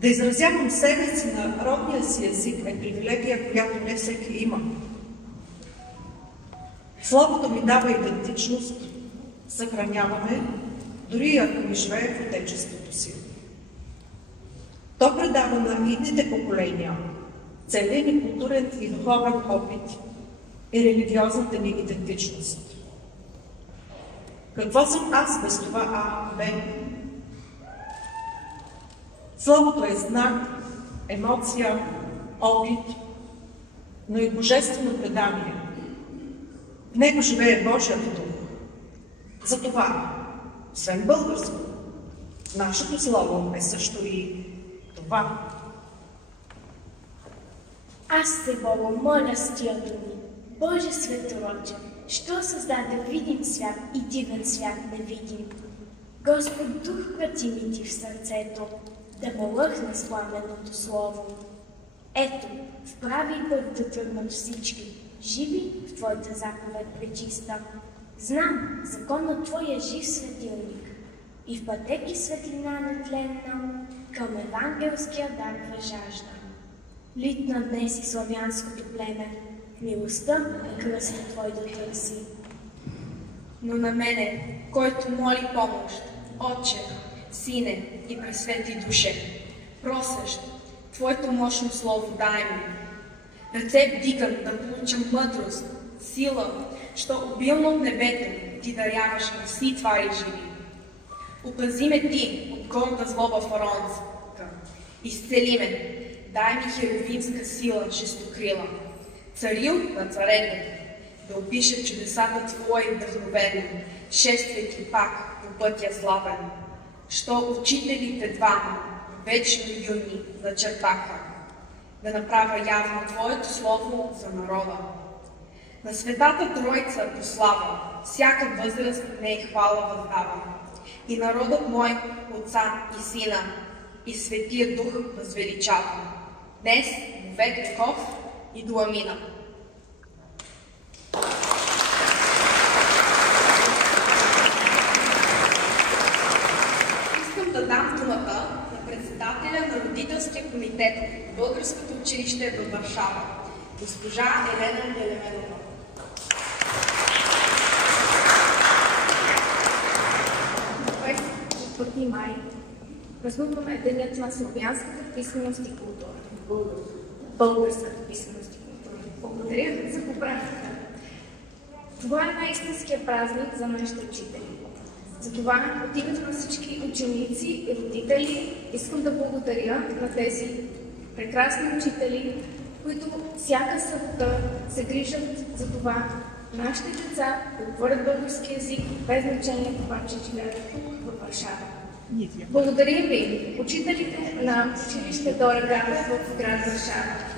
Да изразявам себе си на родния си език е привилегия, която не всеки има. Словото ми дава идентичност, съхраняваме, дори ако ми живее в отечеството си. То предава на идните поколения целият ни културен и духовен опит и религиозната ни идентичност. Какво съм аз без това А, Б? Словото е знак, емоция, опит, но и божествено предание. В него живее Божият дух. Затова, освен българско, нашето слово е също и това. Аз се Бога моля с тия думи, Боже светородче, що създаде видим свят и дивен свят невидим. Господ дух прати ми ти в сърцето, да ме лъхне с пламенното слово. Ето, в прави път да тръгнат всички, живи в Твоята заповед пречиста. Знам, законът Твой е жив светилник и в пътеки светлина нетленна към евангелския дар жажда. Литна днес и славянското племе, милостта и кръста Твой да търси. Но на мене, който моли помощ, Отче, Сине и Пресветли Душе, просещ, Твоето мощно слово дай ми. Ръце вдигам да получам мъдрост, сила, що обилно от небето Ти даряваш на всички твари живи. Опази ме Ти от горната злоба фаронска, изцели ме, дай ми херовимска сила жестокрила, царил на царете, да опише чудесата Твои вдъхновено, шествайки пак по пътя славен, що учителите двама, вечно юни, начертаха, да направя явно Твоето слово за народа. На Светата Тройца по слава, всяка възраст не е хвала въздава, и народът мой, Отца и Сина, и Светия Дух възвеличава, днес, в век веков и до амина. Искам да дам думата на председателя на родителския комитет в Българското училище в Варшава, госпожа Елена Елеменова. Пъти май празнуваме денят на славянската писменост и култура. Българската писменост и култура. Благодаря за поправката. Това е най-истинския празник за нашите учители. Затова от името на всички ученици и родители искам да благодаря на тези прекрасни учители, които всяка събота се грижат за това нашите деца да говорят български език, без значение това, че живеят в Варшава. Благодарим ви, учителите на училище Дора Гата в град Варшава.